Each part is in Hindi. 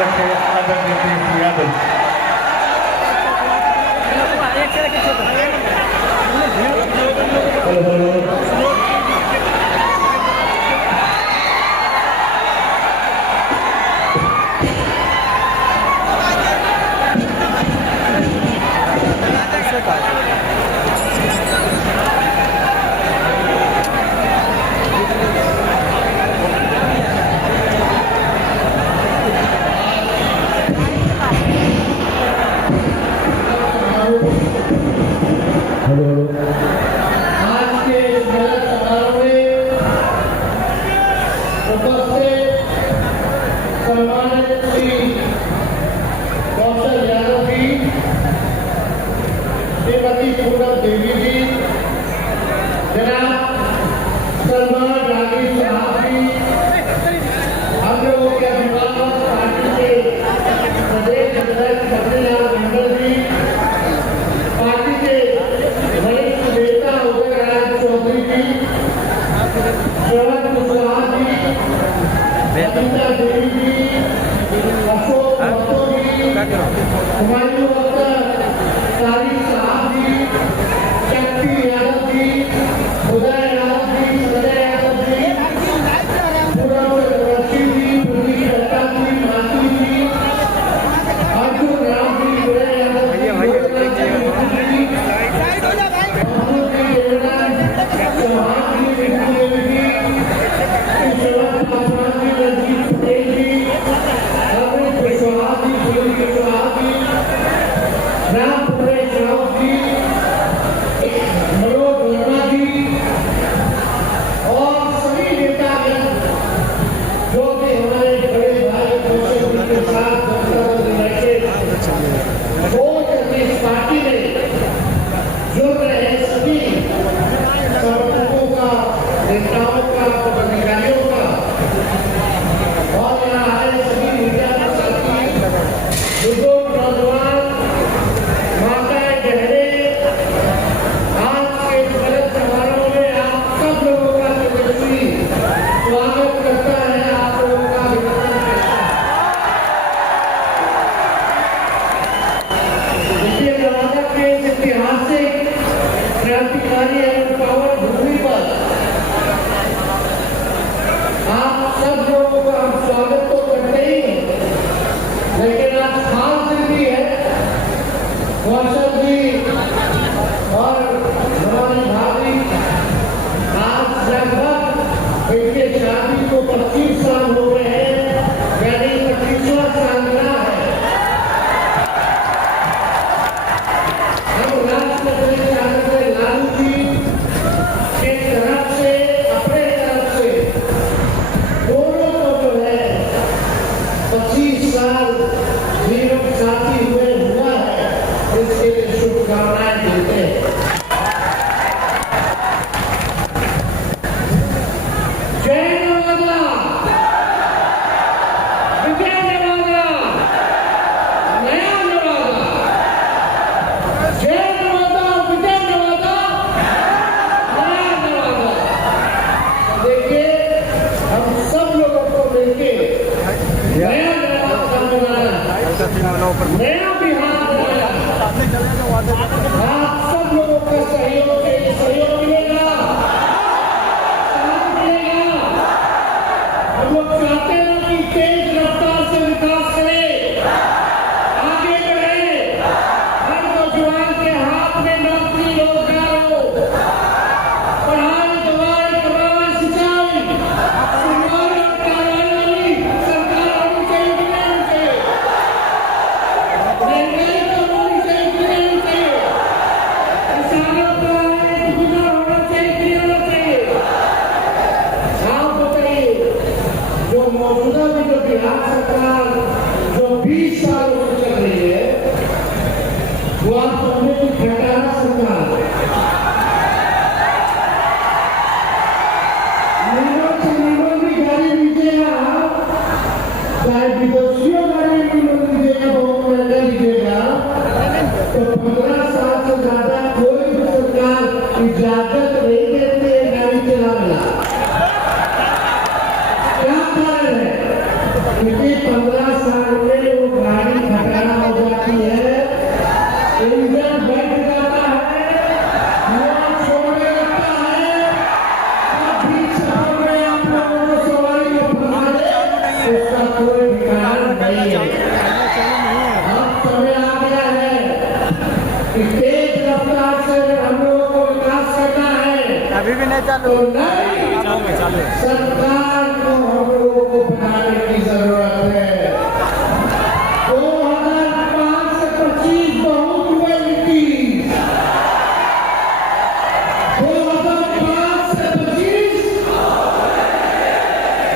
रखे आदरणीय श्री यादव। पिछले 15 साल में कोई ठिकाना नहीं है। अब समय आ गया है कि तेज रफ्तार से हम लोगों को विकास करना है। अभी भी नहीं चालू, तो नहीं, सरकार को हम लोगों को बनाने की जरूरत है। 2005 से 25 बहुत हुए नीति, 2005 से 25,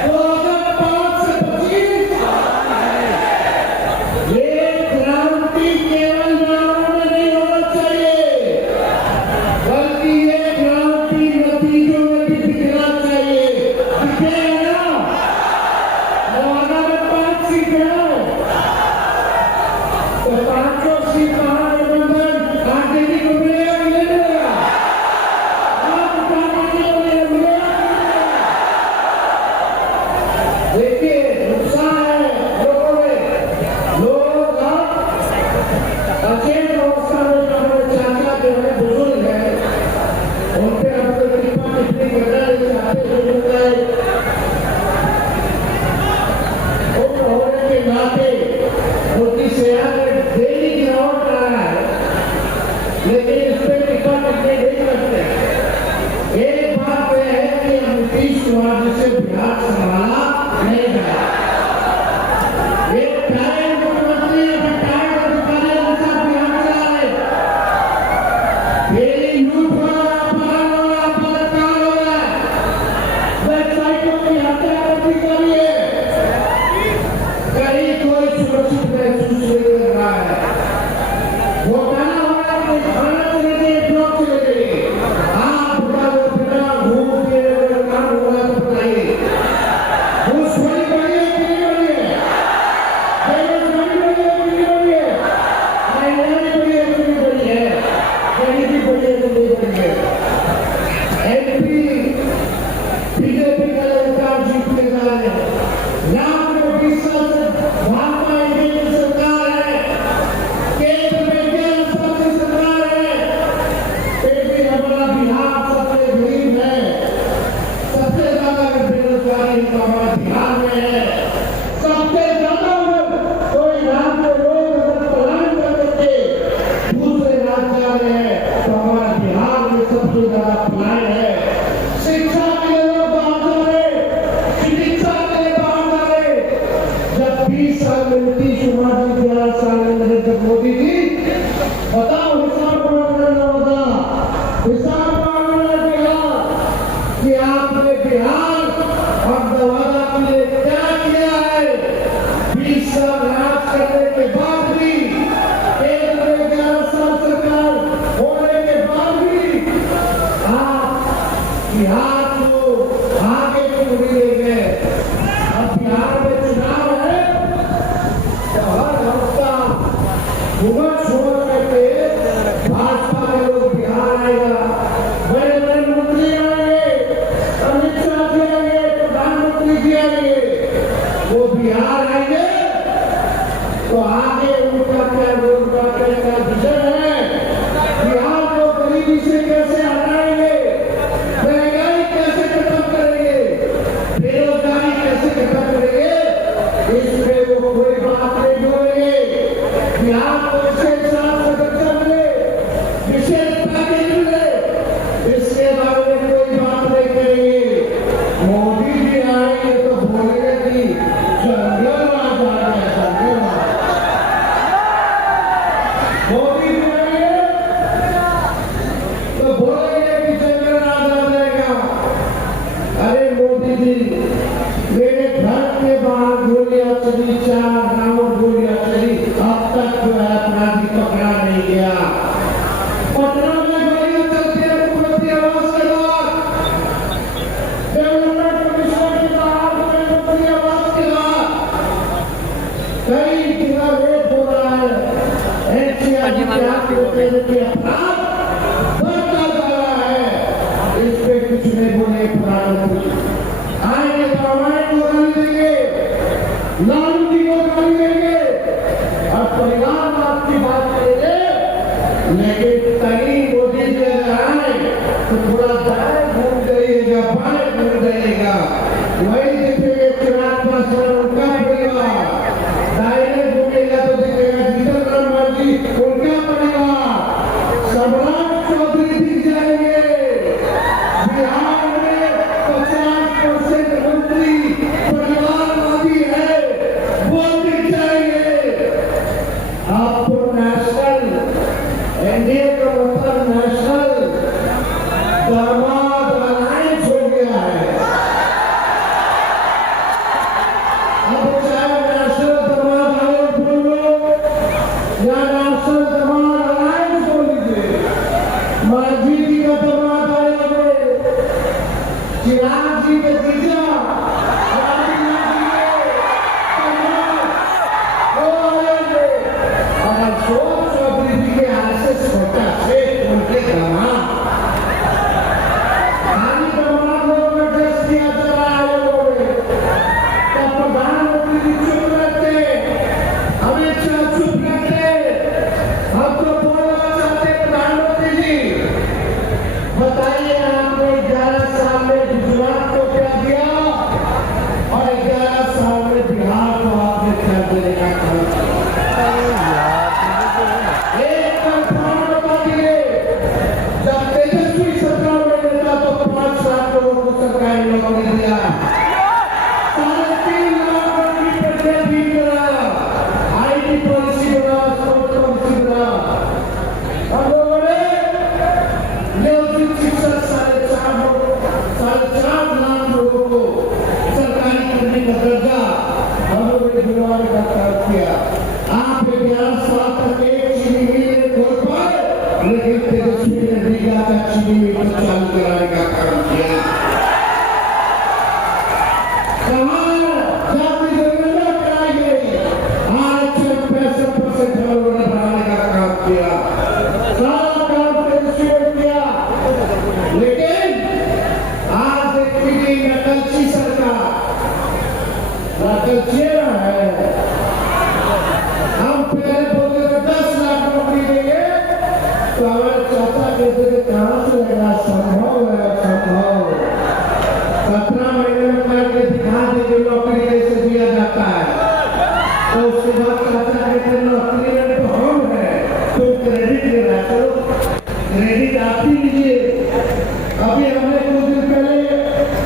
2005 से 25 ये क्रांति केवल नाम में नहीं होना चाहिए, बल्कि ये क्रांति नतीजों में भी दिखना चाहिए। दिखेगा ना? नवादा में 5 सीटें हैं, तो 5 सीट महागठबंधन आरजेडी को मिलेगा कि नहीं मिलेगा? आप बताने के लिए मिलेगा कि नहीं मिलेगा? देखिए उत्साह है लोगों में, लोग अचेत अवस्था में जो हमारे चाचा जो है बुजुर्ग है, उन पे हम लोग कृपा टिप्पणी करना नहीं चाहते, बुजुर्ग है उम्र होने के नाते उनकी सेहत में डेली गिरावट आ रहा है, लेकिन इस पे टिप्पा टिप्पणी नहीं करते। एक बात यह है कि नीतीश कुमार जी से बिहार संभाला नहीं गया। ये टाइम मुख्यमंत्री टाइम अधिकारी अनुसार बिहार चला रहे, डेली लूट हो रहा है, अपहरण हो रहा है, बलात्कार हो रहा है, वेबसाइटों की हत्याबंदी करी है, कहीं कोई सुरक्षित महसूस नहीं कर रहा है। घोटाला हो रहा है, खाना चले गए, ब्लॉक चले गए, आप बिना घूम फिर काम हुआ तो बताइए। घूसखोरी बढ़ी है कि नहीं बढ़ी है? बेरोजगारी बढ़ी है कि नहीं बढ़ी है? महंगाई बढ़ी है कि नहीं बढ़ी है? गरीबी बढ़ी है कि नहीं बढ़ी है? एमपी बीजेपी का सरकार जीतने जा रहे हैं, यहाँ पे 20 साल से भाजपा एनडीए की सरकार है, केंद्र में केंद्र की सरकार है, फिर भी हमारा बिहार सबसे गरीब है, सबसे ज्यादा बेरोजगारी तो हमारा बिहार में है, सबसे ज्यादा कोई राज्य लोग अगर पलायन कर देते दूसरे राज्य जा रहे हैं तो हमारा बिहार में सबसे ज्यादा पलायन है। शिक्षा के लिए लोग बाहर जा रहे, चिकित्सा के लिए बाहर जा रहे। जब 20 साल में नीतीश कुमार जी 11 साल में नरेंद्र मोदी जी, बताओ हिसाब करना होगा, हिसाब करना किया कि आपने बिहार और नवादा के लिए क्या किया है। 20 साल राज करने के बाद भी, केंद्र में 11 साल सरकार होने के बाद भी आप बिहार को आगे क्यों नहीं ले गए? अब बिहार में चुनाव है तो हर हफ्ता घूमत घूमत करके भाजपा के लोग बिहार आएगा, बड़े बड़े मंत्री आएंगे, अमित शाह जी आएंगे, प्रधानमंत्री जी आएंगे, वो बिहार आएंगे तो आगे उनका क्या विजन है, बिहार को गरीबी से कैसे हटाएंगे, महंगाई कैसे खत्म करेंगे, बेरोजगारी कैसे खत्म करेंगे, इसमें वो कोई बात नहीं बोलेंगे। बिहार को विशेष दर्जा मिले, विशेष पैकेज मिले, इसके बारे में कोई बात नहीं करेंगे। मोदी जी आएंगे तो बोलेंगे कि जंगल राज आ गया, जंगल राज। मोदी जी आएंगे तो बोलेंगे कि जंगल राज आ जाएगा। अरे मोदी जी, मेरे घर के बाहर गोलियां चली, 4 राउंड गोलियां चली, अब तक जो है अपराधी पकड़ा नहीं गया। पटना में गोलियां चलती है मुख्यमंत्री आवास के बाद, डेवलपमेंट कमिश्नर के बाहर मुख्यमंत्री आवास के बाद, कई जगह रेप हो रहा है, एनसीआर के अपराध बढ़ता जा रहा है। इस पे कुछ नहीं बोले प्रधानमंत्री, आएंगे तो हमारे को गाली देंगे, लालू जी को गाली देंगे और परिवारवाद की बात करेंगे, लेकिन कहीं मोदी जी आए तो थोड़ा दाएं घूम जाइएगा, बाएं घूम जाइएगा, वही देखेंगे 4-5 साल उनका परिवार तो उसके बाद चाचा कहते हैं क्लियर तो हम है तो क्रेडिट ले रहा है, चलो क्रेडिट आप ही लीजिए। अभी हमने कुछ दिन पहले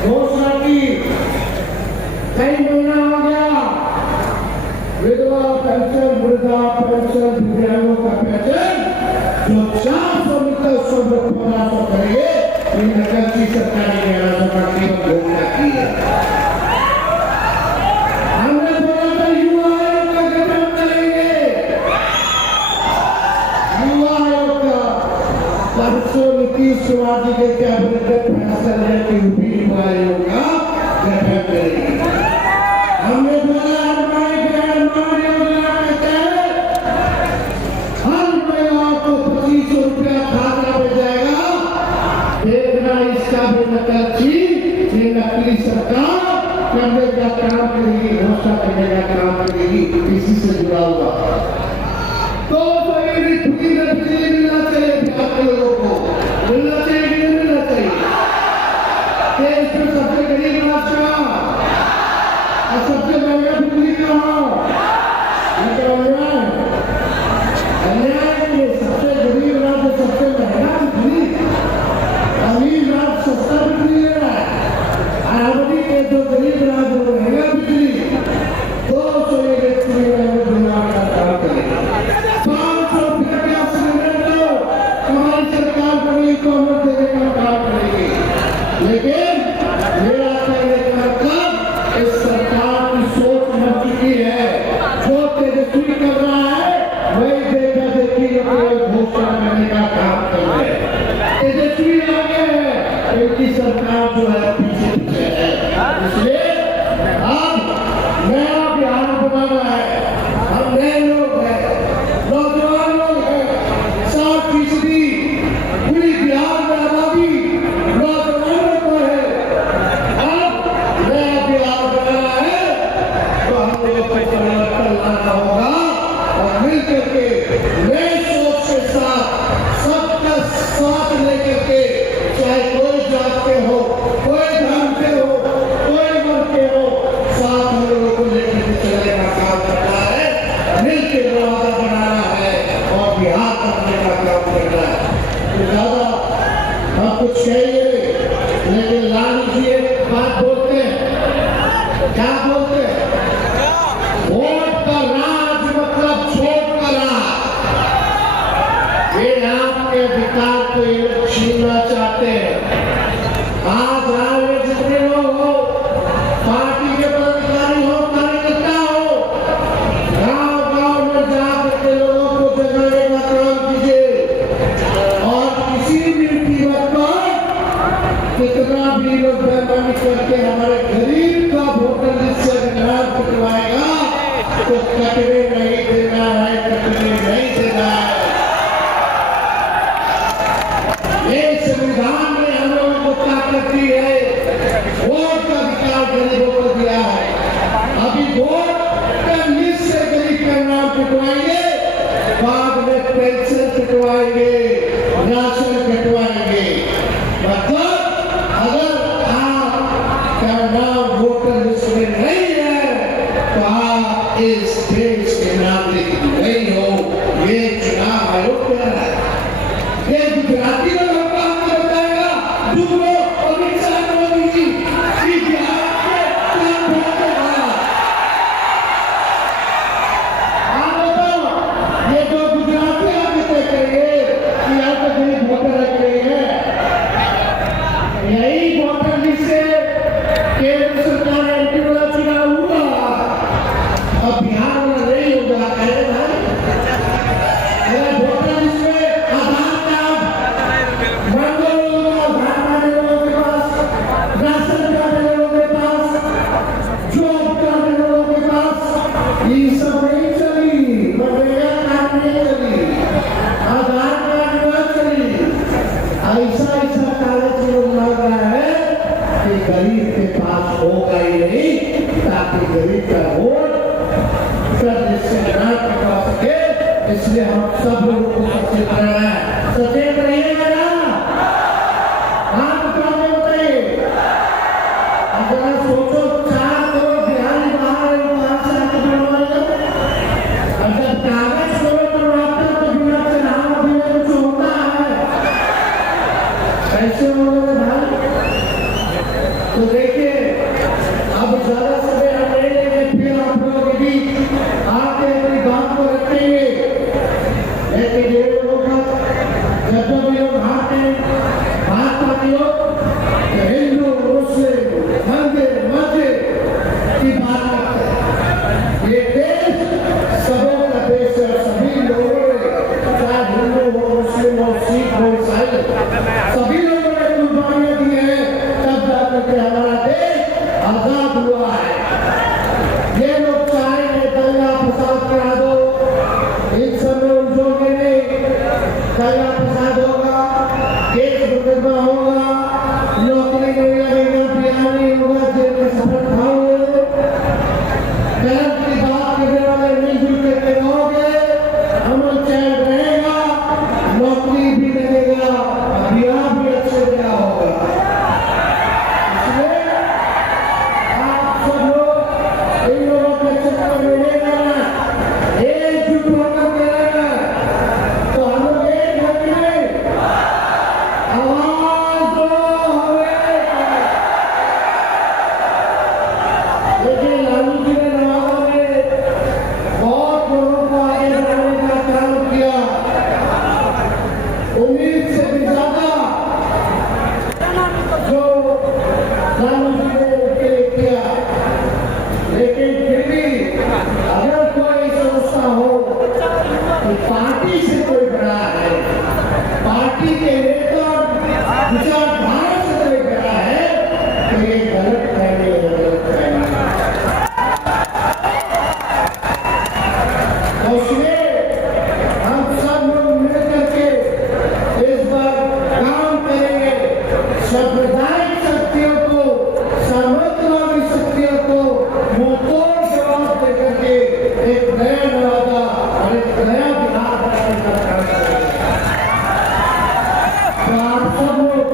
घोषणा की, कई महीना हो गया, विधवा पेंशन, वृद्धा पेंशन, दिव्यांगों का पेंशन जो 400 मिलता है उसको 1500 करिए। ये नकल की सरकारी घोषणा की है। हमने बोला था युवा आयोग का गठन करेंगे, युवा आयोग का परसों नीतीश कुमार जी के कैबिनेट में फैसला लिया कि यूपी युवा आयोग का गठन करेंगे। हमने बोला नकली सरकार करने का काम करेगी, घोषणा करने का काम करेगी, इसी से जुड़ा हुआ तो बिजली मिलना चाहिए बिहार के लोगों को, मिलना चाहिए कि नहीं मिलना चाहिए। देश में सबसे गरीब राज्य और सबसे महंगा बिजली कहाँ, अन्याय में सबसे गरीब राज्य सबसे महंगा बिजली, अमीर राज्य सस्ता बिजली ले रहा है, आबादी के जो गरीब राज्य वो महंगा बिजली 200 यूनिट का काम करेगा। 500 रुपया सिलेंडर हमारी सरकार बड़ी तो हम देने का काम करेगी। लेकिन मेरा कहने का मतलब इस सरकार की सोच बन चुकी है, जो तेजस्वी कर रहा है वही देखा देखी घोषणा करने का काम कर रहे हैं। तेजस्वी आगे है, इनकी सरकार जो है पीछे पीछे है। इसलिए अब नया बिहार बनाना है, हम नए लोग हैं, नौजवान लोग हैं, 60% पूरी बिहार में आबादी नौजवानों को है। अब नया बिहार बनाना है तो हम लोगों को परिवर्तन लाना होगा और मिलकर के नए सोच के साथ सबका साथ लेकर के, चाहे कोई जात के हो, कोई धर्म के हो, कोई वर्ग के हो, साथ हम लोगों को लेकर के चलने का काम करना है, मिलकर दरवाजा बनाना है और बिहार करने का काम करना है। तो ज्यादा हम कुछ कहिए लेकिन लालू जी एक बात बोलते हैं, क्या बोलते हैं, वोट का राज मतलब छोट का राज। ये आपके अधिकार को ये लोग छीनना चाहते हैं। आज राज में जितने लोग हो, पार्टी के पदाधिकारी हो, कार्यकर्ता हो, गांव-गांव में जाकर लोगों को जगाने का काम कीजिए और किसी भी कीमत पर कितना भी लोग बेईमानी करके हमारे गरीब का वोटर लिस्ट से नाम कटवाएगा तो कटने नहीं देना है, कटने नहीं देना है। ये संविधान में हम लोगों को ताकत दी है, वोट का अधिकार गरीबों को दिया है। अभी वोट का लिस्ट से गरीब का नाम कटवाएंगे, बाद में पेंशन कटवाएंगे, राशन कटवाएंगे। मतलब अगर आपका नाम वोटर लिस्ट में नहीं है तो आप इस देश के नागरिक नहीं हो। ये चुनाव आयोग कह रहा है। ये गुजराती लोग हमको आपको बताएगा, दूसरों अमित शाह मोदी जी कि बिहार के क्या बोलते हैं। आप बताओ, ये जो गुजराती आप तय करेंगे कि यहाँ पे गरीब वोटर रख रहे हैं, यही वोटर लिस्ट से केंद्र सरकार एमपी वाला चुनाव हुआ, अब बिहार वाला नहीं होगा। कहे भाई वोटर लिस्ट में आधार कार्ड मांगो लोगों को, आधार कार्ड लोगों के पास, राशन कार्ड लोगों के पास, जॉब कार्ड लोगों के पास, ये सब नहीं चली, मनरेगा कार्ड नहीं चली, आधार कार्ड नहीं चली। ऐसा ऐसा कागज लोग मांग रहा है कि गरीब के पास होगा ही नहीं, ताकि गरीब का वोट जिससे नाम कटवा सके। इसलिए हम सब लोगों को सचेत रहना है। सचेत रहिएगा ना, आप क्या बताइए। अगर सोचो 4 करोड़ बिहारी बाहर से आके बनवाएगा और इसलिए हम सब लोग मिलकर के इस पर काम करेंगे। सांप्रदायिक शक्तियों को, सामर्थ्यवादी शक्तियों को मुंहतोड़ जवाब देकर के एक नया नवादा और एक नया बिहार बनाने का काम करेंगे। तो आप सब लोग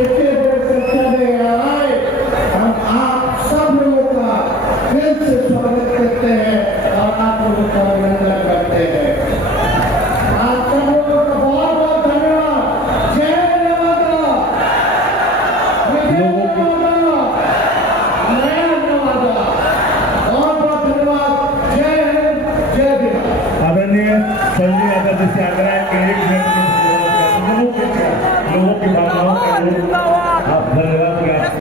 इतने बड़े संख्या में आए, हम आप सब लोगों का दिल से स्वागत करते हैं और आप लोगों का अभिनंदन करते हैं। आप सब लोगों का बहुत बहुत धन्यवाद। जय नवादा, विजय नवादा, नया नवादा। बहुत बहुत धन्यवाद। जय हिंद, जय बिहार। आदरणीय संजय यादव जी से आग्रह है कि एक मिनट में लोगों की भावनाओं का